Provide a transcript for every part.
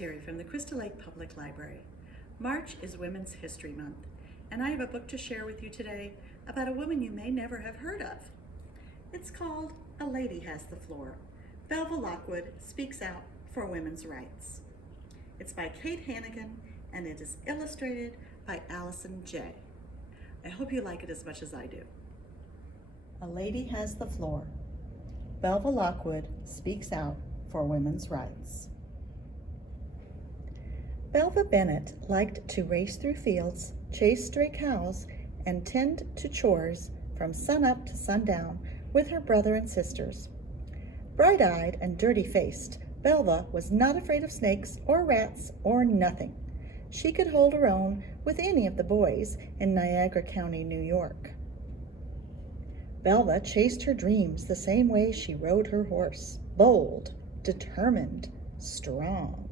Terri from the Crystal Lake Public Library. March is Women's History Month, and I have a book to share with you today about a woman you may never have heard of. It's called A Lady Has the Floor. Belva Lockwood Speaks Out for Women's Rights. It's by Kate Hannigan, and it is illustrated by Allison J. I hope you like it as much as I do. A Lady Has the Floor. Belva Lockwood Speaks Out for Women's Rights. Belva Bennett liked to race through fields, chase stray cows, and tend to chores from sunup to sundown with her brother and sisters. Bright-eyed and dirty-faced, Belva was not afraid of snakes or rats or nothing. She could hold her own with any of the boys in Niagara County, New York. Belva chased her dreams the same way she rode her horse, bold, determined, strong.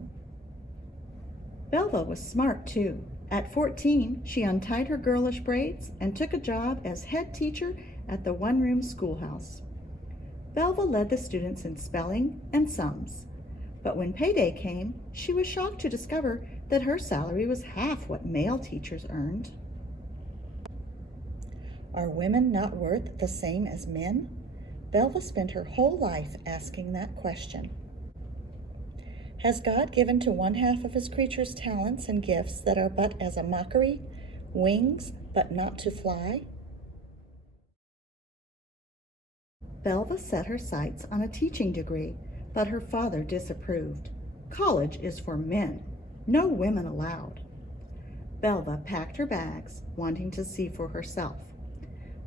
Belva was smart, too. At 14, she untied her girlish braids and took a job as head teacher at the one-room schoolhouse. Belva led the students in spelling and sums, but when payday came, she was shocked to discover that her salary was half what male teachers earned. Are women not worth the same as men? Belva spent her whole life asking that question. Has God given to one half of his creatures talents and gifts that are but as a mockery, wings but not to fly? Belva set her sights on a teaching degree, but her father disapproved. College is for men, no women allowed. Belva packed her bags, wanting to see for herself.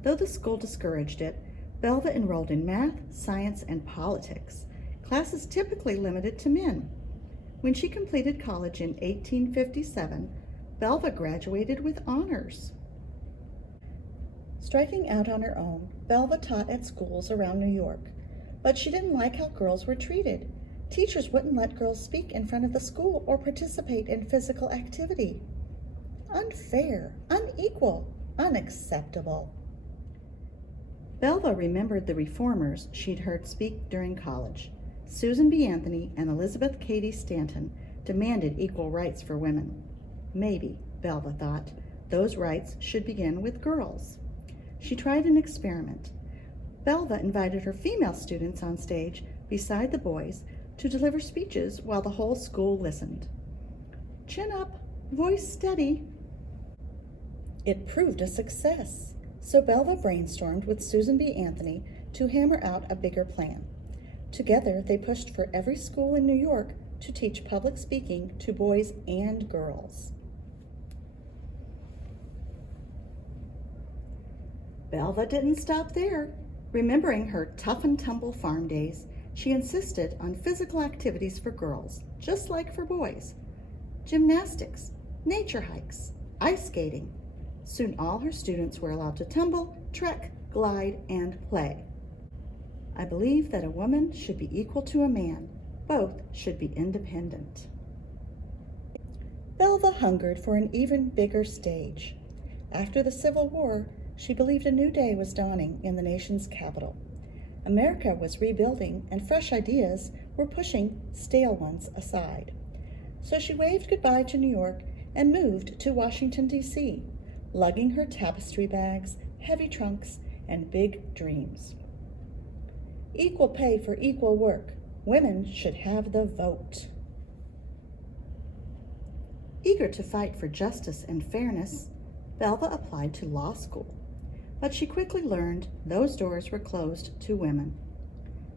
Though the school discouraged it, Belva enrolled in math, science, and politics, classes typically limited to men. When she completed college in 1857, Belva graduated with honors. Striking out on her own, Belva taught at schools around New York, but she didn't like how girls were treated. Teachers wouldn't let girls speak in front of the school or participate in physical activity. Unfair, unequal, unacceptable. Belva remembered the reformers she'd heard speak during college. Susan B. Anthony and Elizabeth Cady Stanton demanded equal rights for women. Maybe, Belva thought, those rights should begin with girls. She tried an experiment. Belva invited her female students on stage beside the boys to deliver speeches while the whole school listened. Chin up, voice steady. It proved a success, so Belva brainstormed with Susan B. Anthony to hammer out a bigger plan. Together, they pushed for every school in New York to teach public speaking to boys and girls. Belva didn't stop there. Remembering her tough and tumble farm days, she insisted on physical activities for girls, just like for boys. Gymnastics, nature hikes, ice skating. Soon all her students were allowed to tumble, trek, glide, and play. I believe that a woman should be equal to a man. Both should be independent. Belva hungered for an even bigger stage. After the Civil War, she believed a new day was dawning in the nation's capital. America was rebuilding, and fresh ideas were pushing stale ones aside. So she waved goodbye to New York and moved to Washington, D.C., lugging her tapestry bags, heavy trunks, and big dreams. Equal pay for equal work. Women should have the vote. Eager to fight for justice and fairness, Belva applied to law school, but she quickly learned those doors were closed to women.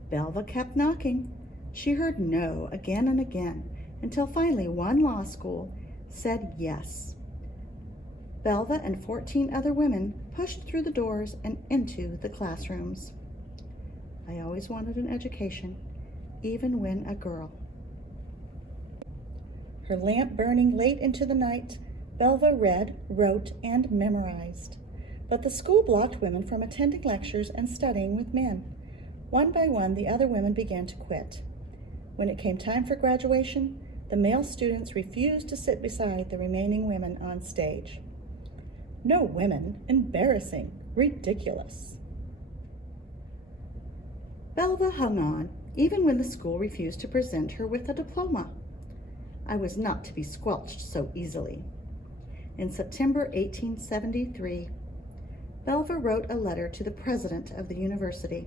Belva kept knocking. She heard no again and again, until finally one law school said yes. Belva and 14 other women pushed through the doors and into the classrooms. I always wanted an education, even when a girl. Her lamp burning late into the night, Belva read, wrote, and memorized. But the school blocked women from attending lectures and studying with men. One by one, the other women began to quit. When it came time for graduation, the male students refused to sit beside the remaining women on stage. No women, embarrassing, ridiculous. Belva hung on, even when the school refused to present her with a diploma. I was not to be squelched so easily. In September 1873, Belva wrote a letter to the president of the university.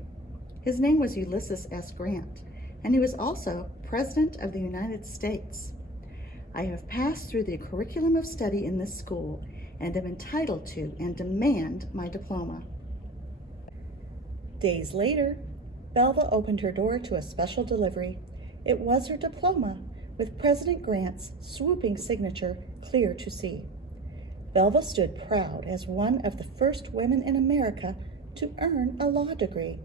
His name was Ulysses S. Grant, and he was also President of the United States. I have passed through the curriculum of study in this school and am entitled to and demand my diploma. Days later, Belva opened her door to a special delivery. It was her diploma, with President Grant's swooping signature clear to see. Belva stood proud as one of the first women in America to earn a law degree.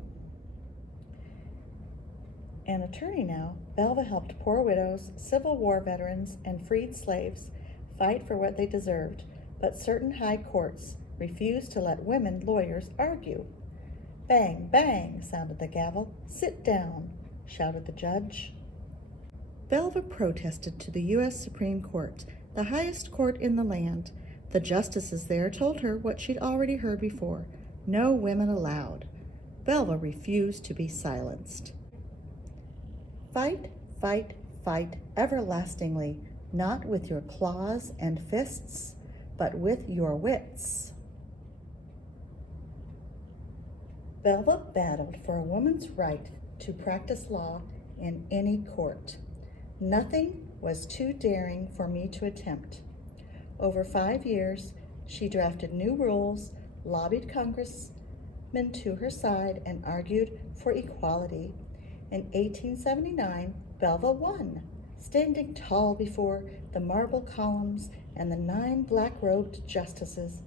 An attorney now, Belva helped poor widows, Civil War veterans, and freed slaves fight for what they deserved, but certain high courts refused to let women lawyers argue. Bang, bang, sounded the gavel. Sit down, shouted the judge. Belva protested to the U.S. Supreme Court, the highest court in the land. The justices there told her what she'd already heard before: no women allowed. Belva refused to be silenced. Fight, fight, fight everlastingly, not with your claws and fists, but with your wits. Belva battled for a woman's right to practice law in any court. Nothing was too daring for me to attempt. Over 5 years, she drafted new rules, lobbied congressmen to her side, and argued for equality. In 1879, Belva won, standing tall before the marble columns and the 9 black-robed justices.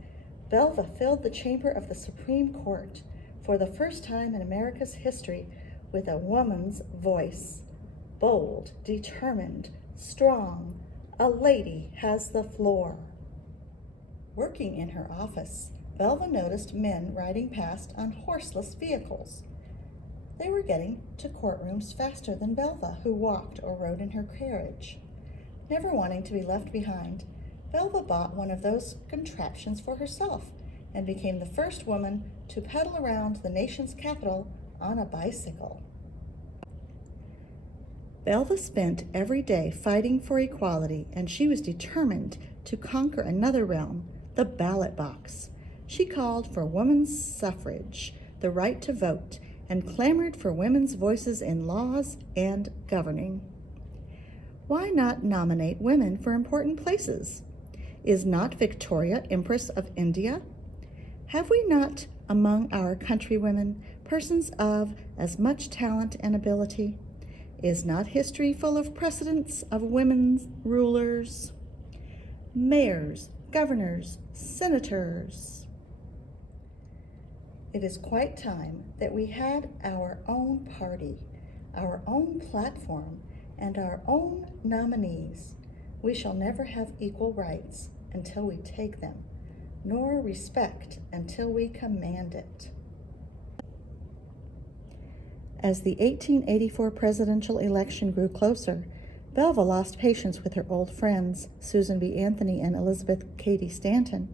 Belva filled the chamber of the Supreme Court for the first time in America's history with a woman's voice. Bold, determined, strong, a lady has the floor. Working in her office, Belva noticed men riding past on horseless vehicles. They were getting to courtrooms faster than Belva, who walked or rode in her carriage. Never wanting to be left behind, Belva bought one of those contraptions for herself and became the first woman to pedal around the nation's capital on a bicycle. Belva spent every day fighting for equality, and she was determined to conquer another realm, the ballot box. She called for women's suffrage, the right to vote, and clamored for women's voices in laws and governing. Why not nominate women for important places? Is not Victoria Empress of India? Have we not among our countrywomen persons of as much talent and ability? Is not history full of precedents of women's rulers, mayors, governors, senators? It is quite time that we had our own party, our own platform, and our own nominees. We shall never have equal rights until we take them, nor respect until we command it. As the 1884 presidential election grew closer, Belva lost patience with her old friends, Susan B. Anthony and Elizabeth Cady Stanton.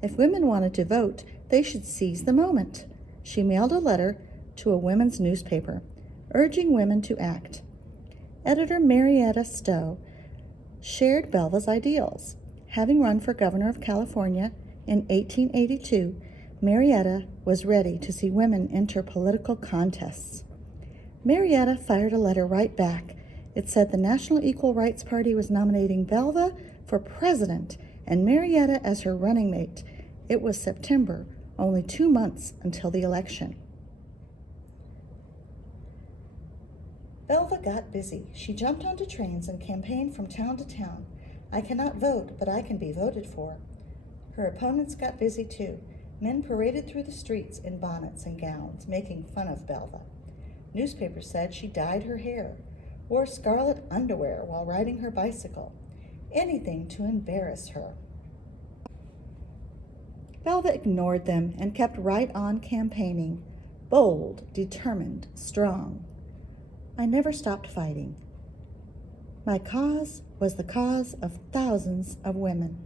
If women wanted to vote, they should seize the moment. She mailed a letter to a women's newspaper, urging women to act. Editor Marietta Stowe shared Belva's ideals. Having run for governor of California in 1882, Marietta was ready to see women enter political contests. Marietta fired a letter right back. It said the National Equal Rights Party was nominating Belva for president and Marietta as her running mate. It was September, only 2 months until the election. Belva got busy. She jumped onto trains and campaigned from town to town. I cannot vote, but I can be voted for. Her opponents got busy too. Men paraded through the streets in bonnets and gowns, making fun of Belva. Newspapers said she dyed her hair, wore scarlet underwear while riding her bicycle, anything to embarrass her. Belva ignored them and kept right on campaigning, bold, determined, strong. I never stopped fighting. My cause was the cause of thousands of women.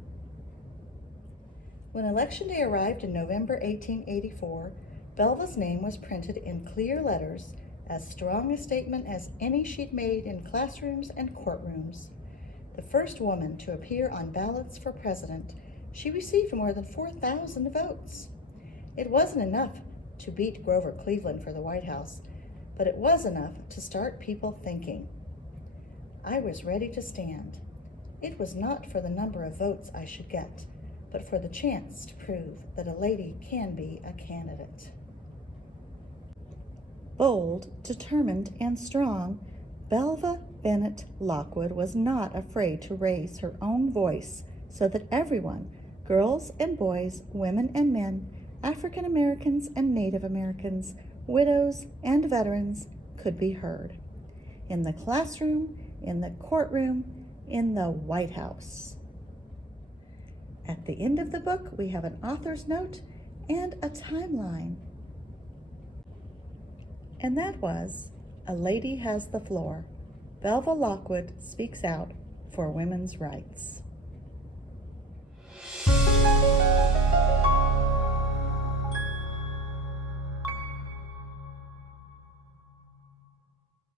When Election Day arrived in November 1884, Belva's name was printed in clear letters, as strong a statement as any she'd made in classrooms and courtrooms. the first woman to appear on ballots for president. She received more than 4,000 votes. It wasn't enough to beat Grover Cleveland for the White House, but it was enough to start people thinking. I was ready to stand. It was not for the number of votes I should get, but for the chance to prove that a lady can be a candidate. Bold, determined, and strong, Belva Bennett Lockwood was not afraid to raise her own voice so that everyone, girls and boys, women and men, African Americans and Native Americans, widows and veterans, could be heard. In the classroom, in the courtroom, in the White House. At the end of the book, we have an author's note and a timeline. And that was A Lady Has the Floor. Belva Lockwood speaks out for women's rights.